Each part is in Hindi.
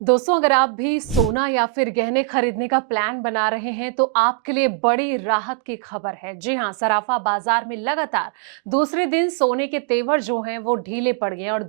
दोस्तों, अगर आप भी सोना या फिर गहने खरीदने का प्लान बना रहे हैं तो आपके लिए बड़ी राहत की खबर है। जी हां, सराफा बाजार में लगातार दूसरे दिन सोने के तेवर जो हैं वो ढीले पड़ गए हैं और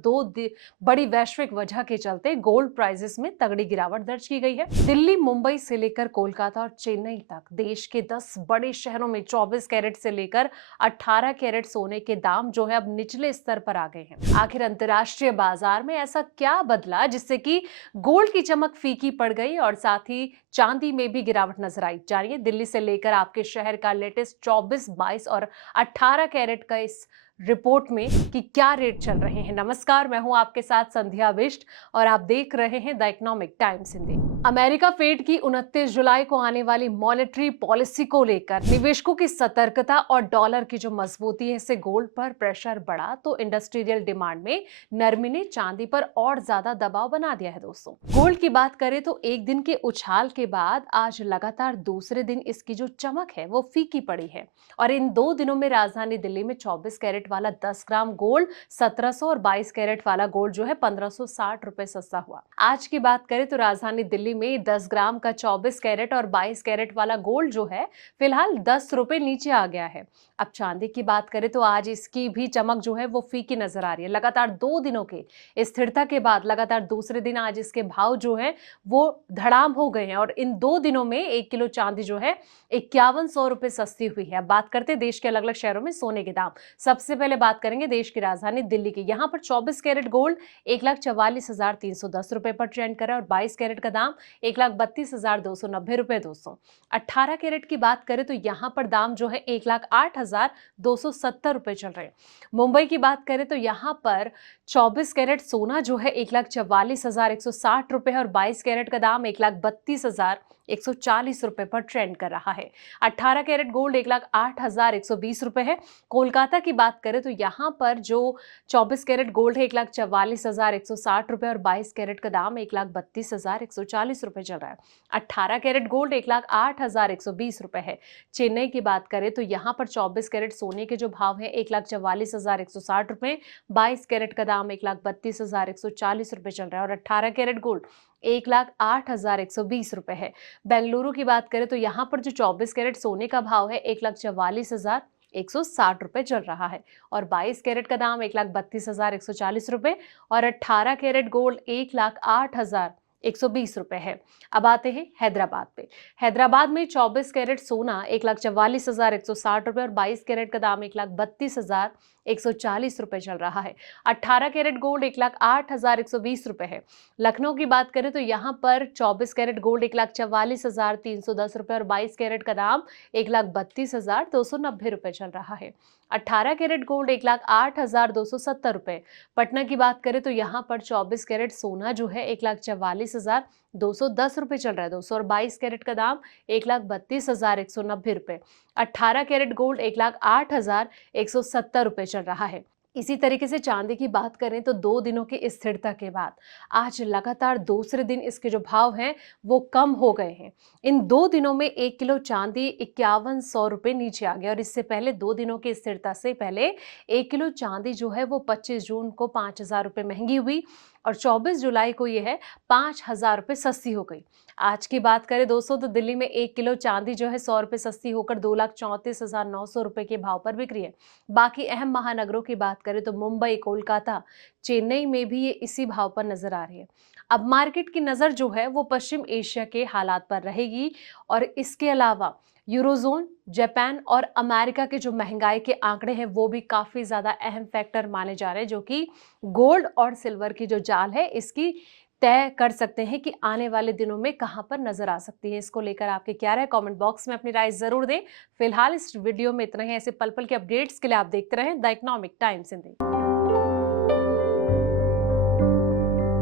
बड़ी वैश्विक वजह के चलते गोल्ड प्राइसेस में तगड़ी गिरावट दर्ज की गई है। दिल्ली, मुंबई से लेकर कोलकाता और चेन्नई तक देश के 10 बड़े शहरों में 24 कैरेट से लेकर 18 कैरेट सोने के दाम जो है अब निचले स्तर पर आ गए हैं। आखिर अंतर्राष्ट्रीय बाजार में ऐसा क्या बदला जिससे कि गोल्ड की चमक फीकी पड़ गई और साथ ही चांदी में भी गिरावट नजर आई। जानिए दिल्ली से लेकर आपके शहर का लेटेस्ट 24, 22 और 18 कैरेट का इस रिपोर्ट में कि क्या रेट चल रहे हैं। नमस्कार, मैं हूं आपके साथ संध्या बिष्ट और आप देख रहे हैं the Economic Times Hindi. America Fed की 29 जुलाई को आने वाली मॉनेटरी पॉलिसी को लेकर निवेशकों की सतर्कता और डॉलर की जो मजबूती है, इससे गोल्ड पर प्रेशर बढ़ा तो इंडस्ट्रियल डिमांड में नरमी ने चांदी पर और ज्यादा दबाव बना दिया है। दोस्तों, गोल्ड की बात करें तो एक दिन के उछाल के बाद आज लगातार दूसरे दिन इसकी जो चमक है वो फीकी पड़ी है और इन 2 दिनों में राजधानी दिल्ली में 24 कैरेट वाला 10 ग्राम गोल्ड 1700 और 22 कैरेट वाला गोल्ड जो है 1560 रुपए सस्ता हुआ। आज की बात करें तो राजधानी दिल्ली में 10 ग्राम का 24 कैरेट और 22 कैरेट वाला गोल्ड जो है फिलहाल 10 रुपए नीचे आ गया है। अब चांदी की बात करें तो आज इसकी भी चमक जो है वो फीकी नजर आ रही है। लगातार 2 दिनों के स्थिरता के बाद लगातार दूसरे दिन आज इसके भाव जो है वो धड़ाम हो गए हैं और इन 2 दिनों में 1 किलो चांदी जो है 5100 रुपए सस्ती हुई है। अब बात करते हैं देश के अलग अलग शहरों में सोने के दाम। सबसे पहले बात करेंगे देश की राजधानी दिल्ली की। यहाँ पर 24 कैरेट गोल्ड 1,44,310 रुपए पर ट्रेंड कर रहा है और 22 कैरेट का दाम 1,32,290 रुपए। 18 कैरेट की बात करें तो यहाँ पर दाम जो है 1,08,270 रुपए चल रहे हैं। मुंबई की बात करें तो यहाँ पर 24 कैरेट सोना जो है 1,44,160 रुपए है और 22 कैरेट का दाम 1,32,140 रुपए पर ट्रेंड कर रहा है। 18 कैरेट गोल्ड 1,08,120 रुपए है। कोलकाता की बात करें तो यहाँ पर जो 24 कैरेट गोल्ड है 1,44,160 रुपए और 22 कैरेट का दाम 1,32,140 रुपए चल रहा है। 18 कैरेट गोल्ड 1,08,120 रुपए है। चेन्नई की बात करें तो यहाँ पर 24 कैरेट सोने के जो भाव है 1,44,160 रुपए, 22 कैरेट का दाम 1,32,140 रुपए चल रहा है और 18 कैरेट गोल्ड 1,08,120 रुपए है। बेंगलुरु की बात करें तो यहाँ पर जो 24 कैरेट सोने का भाव है 1,44,160 रुपए चल रहा है और 22 कैरेट का दाम 1,32,140 रुपए और 18 कैरेट गोल्ड 1,08,120 रुपए है। अब आते हैं हैदराबाद पे। हैदराबाद में 24 कैरेट सोना 1,44,160 रुपए और 22 कैरेट का दाम 1,32,140 रुपए चल रहा है। 18 कैरेट गोल्ड 1,08,120 रुपए है। लखनऊ की बात करें तो यहाँ पर 24 कैरेट गोल्ड 1,44,310 रुपए और 22 कैरेट का दाम 1,32,290 रुपए चल रहा है। 18 कैरेट गोल्ड 1,08,270 रुपए। पटना की बात करें तो यहाँ पर 24 कैरेट सोना जो है 1,44,210 रुपए चल रहा है दोस्तों और 22 कैरेट का दाम 1,32,190 रुपए। 18 कैरेट गोल्ड 1,08,170 रुपए चल रहा है। इसी तरीके से चांदी की बात करें तो 2 दिनों की स्थिरता के बाद आज लगातार दूसरे दिन इसके जो भाव हैं वो कम हो गए हैं। इन 2 दिनों में 1 किलो चांदी 5,100 रुपए नीचे आ गया और इससे पहले 2 दिनों की स्थिरता से पहले 1 किलो चांदी जो है वो 25 जून को 5,000 रुपए महंगी हुई और 24 जुलाई को यह है 5,000 रुपए सस्ती हो गई। आज की बात करें दोस्तों तो दिल्ली में 1 किलो चांदी जो है 100 रुपए सस्ती होकर 2,34,900 रुपए के भाव पर बिक्री है। बाकी अहम महानगरों की बात करें तो मुंबई, कोलकाता, चेन्नई में भी ये इसी भाव पर नजर आ रही है। अब मार्केट की नजर जो है वो पश्चिम एशिया के हालात पर रहेगी और इसके अलावा यूरोजोन, जापान और अमेरिका के जो महंगाई के आंकड़े हैं वो भी काफी ज्यादा अहम फैक्टर माने जा रहे हैं, जो कि गोल्ड और सिल्वर की जो चाल है इसकी तय कर सकते हैं कि आने वाले दिनों में कहां पर नजर आ सकती है। इसको लेकर आपके क्या राय, कमेंट बॉक्स में अपनी राय जरूर दें। फिलहाल इस वीडियो में इतना ही। ऐसे पल पल के अपडेट्स के लिए आप देखते रहें द इकोनॉमिक टाइम्स हिंदी।